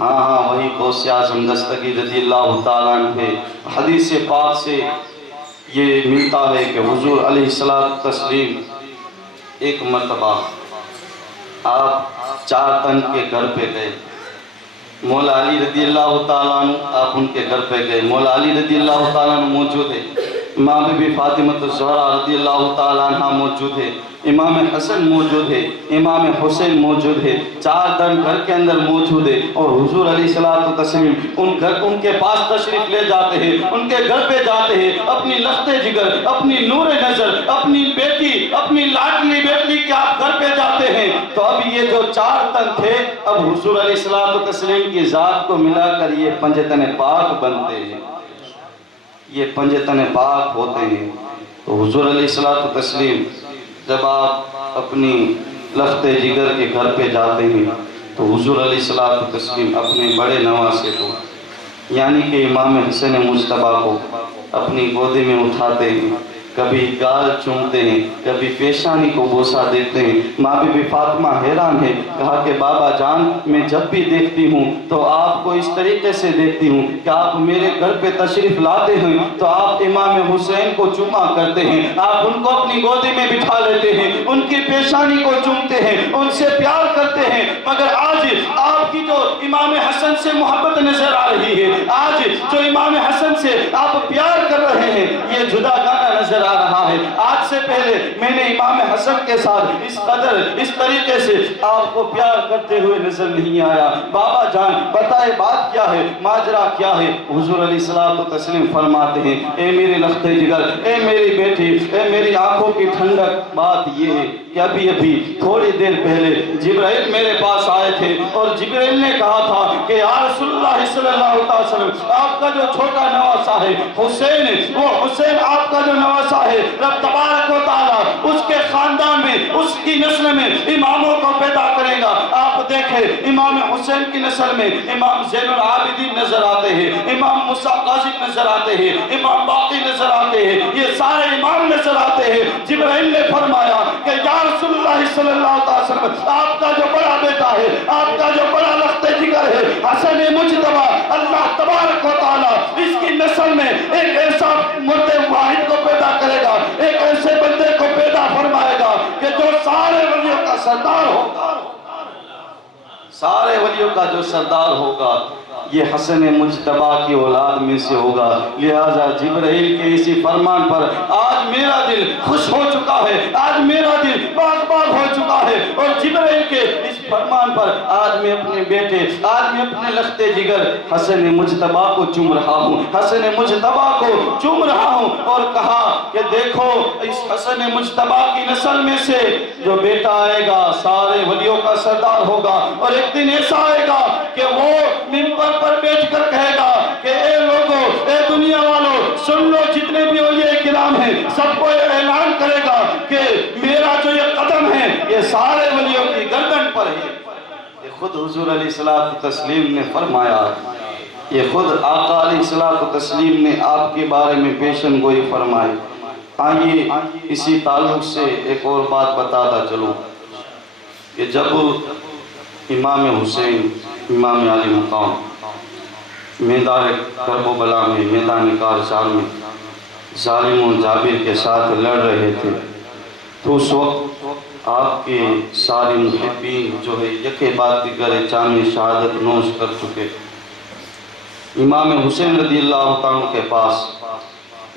ہاں وہی غوث اعظم دستگیر رضی اللہ تعالیٰ عنہ. حدیث پاک سے یہ ملتا ہے کہ حضور علیہ الصلوۃ والتسلیم ایک مرتبہ آپ 4 تن کے گھر پہ گئے. مولا علی رضی اللہ تعالیٰ عنہ آپ ان کے گھر پہ گئے. مولا علی رضی اللہ تعالیٰ عنہ موجود ہے. امام بی بی فاطمہ الزہرا رضی اللہ تعالیٰ عنہ موجود ہے. امام حسن موجود ہے. امام حسین موجود ہے. 4 تن گھر کے اندر موجود ہے. اور حضور علیہ الصلوۃ والتسلیم ان کے پاس تشریف لے جاتے ہیں. ان کے گھر پہ جاتے ہیں. اپنی لخت جگر، اپنی نور نظر، اپنی بیٹی، اپنی لاڈلی بیٹی کے آپ گھر پہ جاتے ہیں. تو اب یہ جو 4 تن تھے اب حضور علیہ الصلوۃ والتسلیم کی ذات کو ملا کر یہ 5 تن پاک بنتے ہیں. یہ 5 تن پاک ہوتے ہیں. تو حضور علیہ الصلوۃ والتسلیم جب آپ اپنی لخت جگر کے گھر پہ جاتے ہیں تو حضور علیہ الصلوۃ والتسلیم اپنے بڑے نواسے کو یعنی کہ امام حسن مجتبیٰ کو اپنی گودی میں اٹھاتے ہیں. کبھی گال چومتے ہیں، کبھی پیشانی کو بوسہ دیتے ہیں. ماں بی بی فاطمہ حیران ہے. کہا کہ بابا جان میں جب بھی دیکھتی ہوں تو آپ کو اس طریقے سے دیکھتی ہوں کہ آپ میرے گھر پہ تشریف لاتے ہیں تو آپ امام حسین کو چوما کرتے ہیں، آپ ان کو اپنی گودی میں بٹھا لیتے ہیں، ان کی پیشانی کو چومتے ہیں، ان سے پیار کرتے ہیں. مگر آج آپ کی جو امام حسن سے محبت نظر آ رہی ہے، آج جو امام حسن سے آپ پیار کر رہے ہیں، یہ جدا گانا نظر آ رہا ہے. آج سے پہلے میں نے امام حسن کے ساتھ اس قدر اس طریقے سے آپ کو پیار کرتے ہوئے نظر نہیں آیا. بابا جان بتائے بات کیا ہے، ماجرا کیا ہے؟ حضور علیہ الصلوۃ والتسلیم فرماتے ہیں اے میری لخت جگر، اے میری بیٹی، اے میری آنکھوں کی ٹھنڈک، بات یہ ہے کہ ابھی تھوڑی دیر پہلے جبرائیل میرے پاس آئے تھے اور جبرائیل نے کہا تھا کہ یا رسول اللہ صلی اللہ علیہ وسلم آپ کا جو چھوٹا نواسا ہے حسین، وہ حسین آپ کا جو نواسا ہے رب تبارک و تعالیٰ اس کے خاندان میں، اس کی نسل میں اماموں کو پیدا کرے گا. آپ دیکھیں امام حسین کی نسل میں امام زین العابدین نظر آتے ہیں، امام موسیٰ کاظم نظر آتے ہیں، امام باقی نظر آتے ہیں، یہ سارے امام نظر آتے ہیں. جبرائیل نے فرمایا کہ یا رسول اللہ صلی اللہ علیہ وسلم آپ کا جو بڑا بیٹا ہے، آپ کا جو بڑا لخت جگر ہے حسن مجتبیٰ، اللہ تبارک و تعالیٰ اس کی نسل میں ایک ایسا مرد واحد کو پیدا کرے گا، ایک ایسے بندے کو پیدا فرمائے گا کہ جو سارے ولیوں کا سردار ہوگا. سارے ولیوں کا جو سردار ہوگا یہ حسن مجتبیٰ کی اولاد میں سے ہوگا. لہذا جبرائیل کے اسی فرمان پر آج میرا دل خوش ہو چکا ہے، آج میرا دل باغ ہو چکا ہے. اور جبرائیل کے اس فرمان پر آج میں اپنے بیٹے، آج میں اپنے لخت جگر حسن مجتبیٰ کو چوم رہا ہوں، حسن مجتبیٰ کو چوم رہا ہوں. اور کہا کہ دیکھو اس حسن مجتبیٰ کی نسل میں سے جو بیٹا آئے گا سارے ولیوں کا سردار ہوگا. اور ایک دن ایسا آئے گا کہ وہ منبر پر بیٹھ کر کہے گا کہ اے لوگوں، اے دنیا والوں سن لو، جتنے بھی اولیاء کرام ہیں سب کو اعلان کرے گا کہ میرا جو یہ قدم ہے یہ سارے ولیوں کی گردن پر ہے. یہ خود حضور علیہ الصلوۃ والتسلیم نے فرمایا، یہ خود آقا علیہ الصلوۃ والتسلیم نے آپ کے بارے میں پیشن گوئی فرمائی. آئیے اسی تعلق سے ایک اور بات بتاتا چلوں کہ جب امام حسین، امام علی مقام میدان کربلا میں، میدان کارزار میں ظالم و جابر کے ساتھ لڑ رہے تھے تو اس وقت آپ کے سارے محبین جو ہے یکے بعد دیگر جام شہادت نوش کر چکے. امام حسین رضی اللہ تعالیٰ کے پاس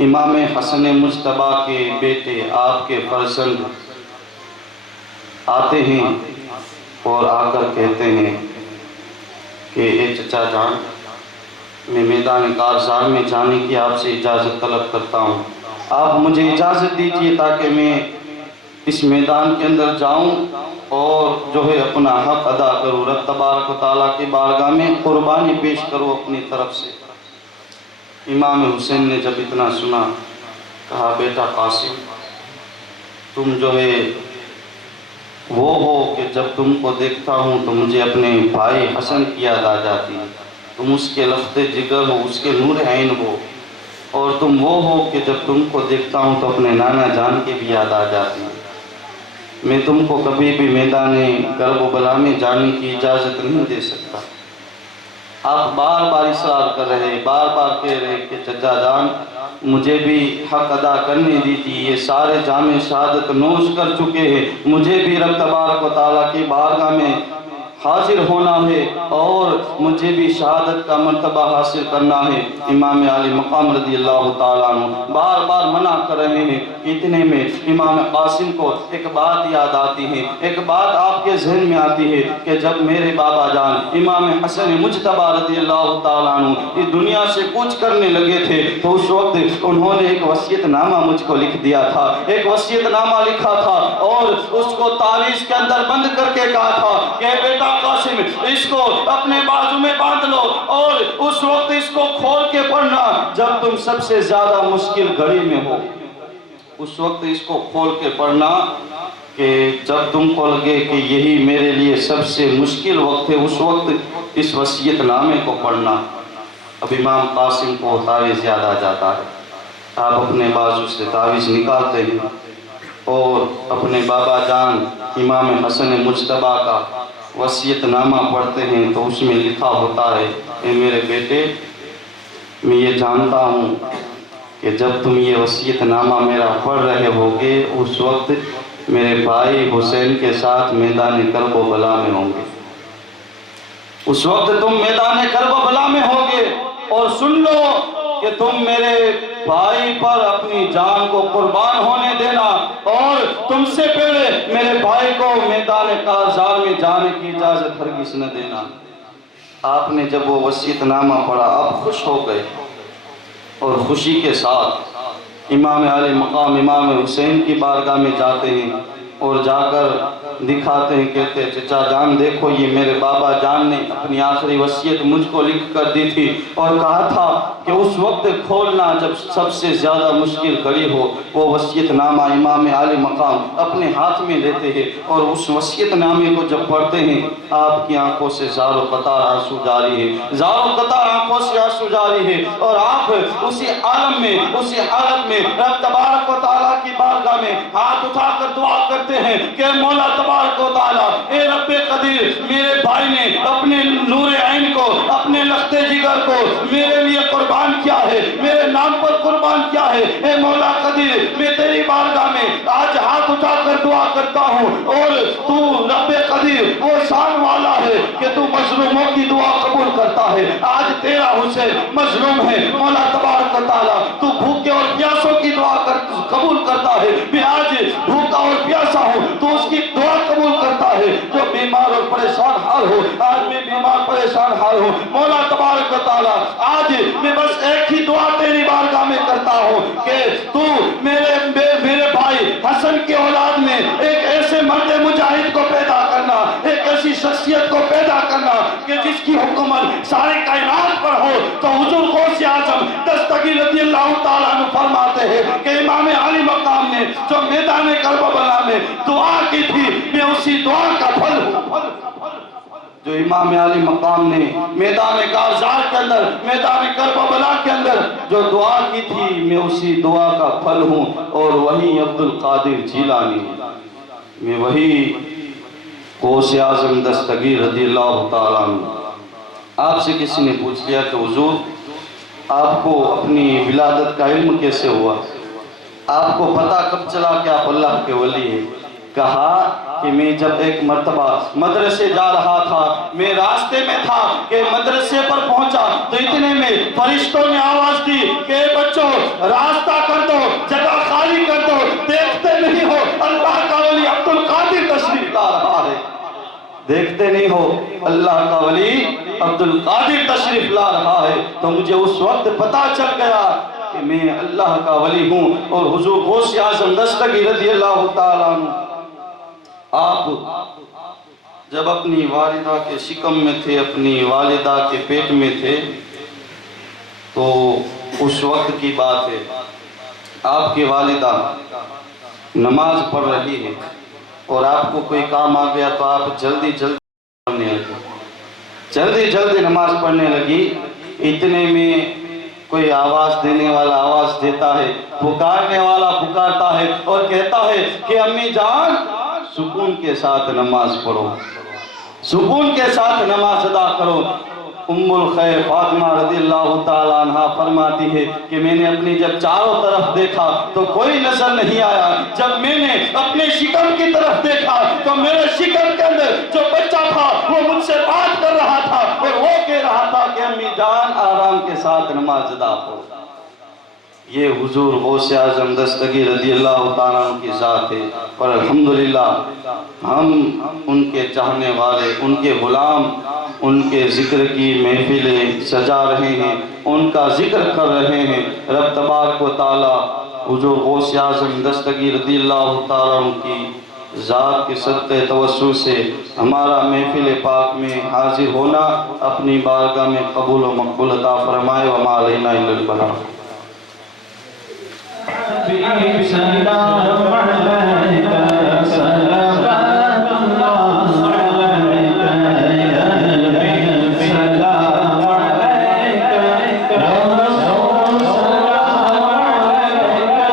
امام حسن مجتبیٰ کے بیٹے آپ کے فرزند آتے ہیں اور آ کر کہتے ہیں کہ اے چچا جان، میں میدان کارزار میں جانے کی آپ سے اجازت طلب کرتا ہوں. آپ مجھے اجازت دیجیے تاکہ میں اس میدان کے اندر جاؤں اور جو ہے اپنا حق ادا کروں، رب تبارک و تعالیٰ کی بارگاہ میں قربانی پیش کروں اپنی طرف سے. امام حسین نے جب اتنا سنا کہا بیٹا قاسم، تم جو ہے وہ ہو کہ جب تم کو دیکھتا ہوں تو مجھے اپنے بھائی حسن کی یاد آ جاتی ہے. تم اس کے لخت جگر ہو، اس کے نور عین ہو. اور تم وہ ہو کہ جب تم کو دیکھتا ہوں تو اپنے نانا جان کی بھی یاد آ جاتی ہے. میں تم کو کبھی بھی میدان کرب و بلا میں جانے کی اجازت نہیں دے سکتا. آپ بار بار اصرار کر رہے، بار بار کہہ رہے کہ چچا جان مجھے بھی حق ادا کرنے دیجیے، یہ سارے جام شہادت نوش کر چکے ہیں، مجھے بھی رب تبارک و تعالیٰ کی بارگاہ میں حاضر ہونا ہے اور مجھے بھی شہادت کا مرتبہ حاصل کرنا ہے۔ امام علی مقام رضی اللہ تعالیٰ عنہ بار بار منع کر رہے ہیں۔ اتنے میں امام قاسم کو ایک بات یاد آتی ہے، ایک بات آپ کے ذہن میں آتی ہے کہ جب میرے بابا جان امام حسن مجتبی رضی اللہ تعالیٰ عنہ اس دنیا سے کوچ کرنے لگے تھے تو اس وقت انہوں نے ایک وصیت نامہ مجھ کو لکھ دیا تھا، ایک وصیت نامہ لکھا تھا اور اس کو تعویذ کے اندر بند کر کے کہا تھا کہ بیٹا قاسم اس کو اپنے بازو میں باندھ لو اور اس وقت اس کو کھول کے پڑھنا جب تم سب سے زیادہ مشکل گھڑی میں ہو، اس وقت اس کو کھول کے پڑھنا کہ جب تم کو لگے کہ یہی میرے لیے سب سے مشکل وقت ہے اس وقت اس وصیت نامے کو پڑھنا۔ اب امام قاسم کو تعویذ یاد آ جاتا ہے، آپ اپنے بازو سے تعویذ نکالتے ہیں اور اپنے بابا جان امام حسن مجتبی کا وصیت نامہ پڑھتے ہیں تو اس میں لکھا ہوتا ہے اے میرے بیٹے میں یہ جانتا ہوں کہ جب تم یہ وصیت نامہ میرا پڑھ رہے ہوگے اس وقت میرے بھائی حسین کے ساتھ میدان کرب و بلا میں ہوں گے، اس وقت تم میدان کرب و بلا میں ہوگے اور سن لو کہ تم میرے بھائی پر اپنی جان کو قربان ہونے دینا اور تم سے پہلے میرے بھائی کو میدان کارزار میں جانے کی اجازت ہرگز نہ دینا۔ آپ نے جب وہ وصیت نامہ پڑھا آپ خوش ہو گئے اور خوشی کے ساتھ امام علی مقام امام حسین کی بارگاہ میں جاتے ہیں اور جا کر دکھاتے ہیں، کہتے ہیں چچا جان دیکھو یہ میرے بابا جان نے اپنی آخری وصیت مجھ کو لکھ کر دی تھی اور کہا تھا کہ اس وقت کھولنا جب سب سے زیادہ مشکل گھڑی ہو۔ وہ وصیت نامہ امام علی مقام اپنے ہاتھ میں لیتے ہیں اور اس وصیت نامے کو جب پڑھتے ہیں آپ کی آنکھوں سے زار و قطار آنسو جاری ہے، زار و قطار آنکھوں سے آنسو جاری ہے اور آپ اسی عالم میں اسی حالت میں رب تبارک و تعالیٰ کی بارگاہ میں ہاتھ اٹھا کر دعا کرتے ہیں کہ مولا تبارک و تعالیٰ اے رب قدیر میرے بھائی نے اپنے نور عین کو اپنے لخت جگر کو میرے لیے قربان کیا ہے، میرے نام پر قربان کیا ہے، اے مولا قدیر میں تیری بارگاہ میں آج ہاتھ اٹھا کر دعا کرتا ہوں اور تو رب قدیر وہ شان والا ہے کہ تو مظلوموں کی دعا قبول کرتا ہے۔ آج تیرا حسین مظلوم ہے مولا تبارک و تعالیٰ تو بھوکے اور پیاسوں کی دعا قبول کرتا ہے، میں آج بھوکا اور پیاسا ہوں تو اس کی دعا قبول کرتا ہے، جو بیمار اور پریشان حال ہو آج میں بیمار پریشان حال ہوں مولا تبارک و تعالیٰ آج میں بس ایک ہی دعا تیری بارگاہ میں کرتا ہوں کہ تو میرے بھائی حسن کے اولاد میں ایک ایسے مرد مجاہد کو پیدا کرنا، ایک ایسی شخصیت کو پیدا کرنا کہ جس کی حکومت سارے کائنات پر ہو۔ تو حضور غوث اعظم دستگیر رضی اللہ تعالیٰ عنہ فرماتے ہیں کہ امام علی مقام نے جو میدان کربلا میں دعا کی تھی میں اسی دعا کا پھل ہوں۔ جو امام علی مقام نے میدان کارزار کے اندر میدان کربلا کے اندر جو دعا کی تھی میں اسی دعا کا پھل ہوں اور وہی عبد القادر جیلانی، میں وہی غوث اعظم دستگیر رضی اللہ تعالیٰ عنہ۔ آپ سے کسی نے پوچھ لیا کہ حضور آپ کو اپنی ولادت کا علم کیسے ہوا، آپ کو پتہ کب چلا کہ آپ اللہ کے ولی ہیں؟ کہا کہ میں جب ایک مرتبہ مدرسے جا رہا تھا، میں راستے میں تھا کہ مدرسے پر پہنچا تو اتنے میں فرشتوں نے آواز دی کہ بچوں راستہ کر دو، جگہ خالی کر دو، دیکھتے نہیں ہو اللہ کا ولی عبد القادر تشریف لا رہا ہے، دیکھتے نہیں ہو اللہ کا ولی عبد القادر تشریف لا رہا ہے۔ تو مجھے اس وقت پتہ چل گیا کہ میں اللہ کا ولی ہوں اور حضور غوث اعظم دستگیر رضی اللہ تعالیٰ عنہ آپ جب اپنی والدہ کے شکم میں تھے، اپنی والدہ کے پیٹ میں تھے تو اس وقت کی بات ہے، آپ کی والدہ نماز پڑھ رہی ہے اور آپ کو کوئی کام آ گیا تو آپ جلدی پڑھنے لگے، جلدی نماز پڑھنے لگی۔ اتنے میں کوئی آواز دینے والا آواز دیتا ہے، پکارنے والا پکارتا ہے اور کہتا ہے کہ امی جان سکون کے ساتھ نماز پڑھو، سکون کے ساتھ نماز ادا کرو۔ ام الخیر فاطمہ رضی اللہ تعالیٰ عنہ فرماتی ہے کہ میں نے اپنی جب چاروں طرف دیکھا تو کوئی نظر نہیں آیا، جب میں نے اپنے شکم کی طرف دیکھا تو میرے شکم کے اندر جو بچہ تھا وہ مجھ سے بات کر رہا تھا اور وہ کہہ رہا تھا کہ امی جان آرام کے ساتھ نماز ادا پڑھو۔ یہ حضور غوث اعظم دستگیر رضی اللہ تعالیٰ عنہ کی ذات ہے، اور الحمدللہ ہم ان کے چاہنے والے، ان کے غلام، ان کے ذکر کی محفلیں سجا رہے ہیں، ان کا ذکر کر رہے ہیں۔ رب تبارک و تعالیٰ حضور غوث اعظم دستگیر رضی اللہ تعالیٰ عنہ کی ذات کے صدقے توسل سے ہمارا محفل پاک میں حاضر ہونا اپنی بارگاہ میں قبول و مقبول عطا فرمائے۔ وما علینا الا البلاغ۔ سلام علیکہ صلوات اللہ علیکہ یا نبی سلام علیکہ یا رسول سلام علیکہ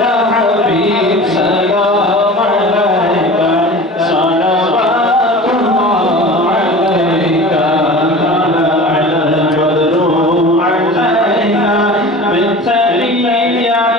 یا حبیب سلام علیکہ صلوات اللہ علیکہ علی البدر علینا من ثنیات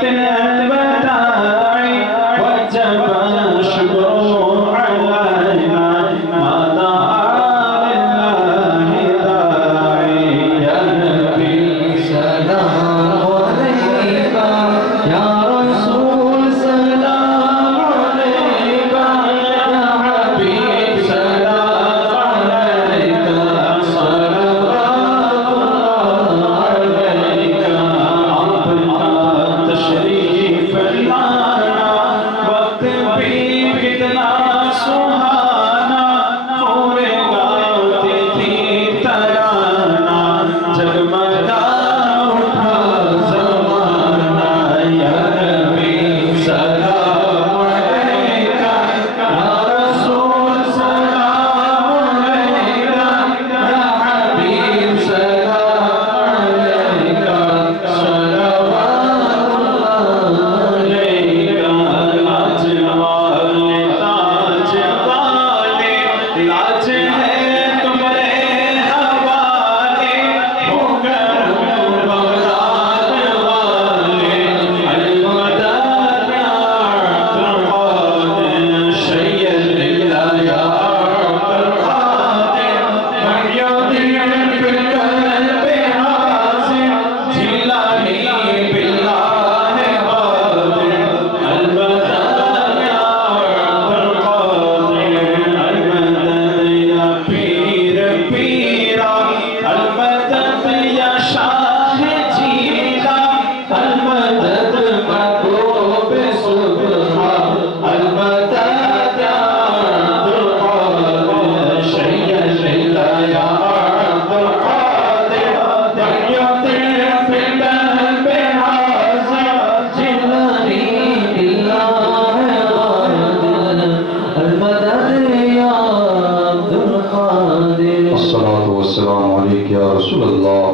الصلاة والسلام علیکہ یا رسول اللہ،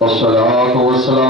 الصلاة والسلام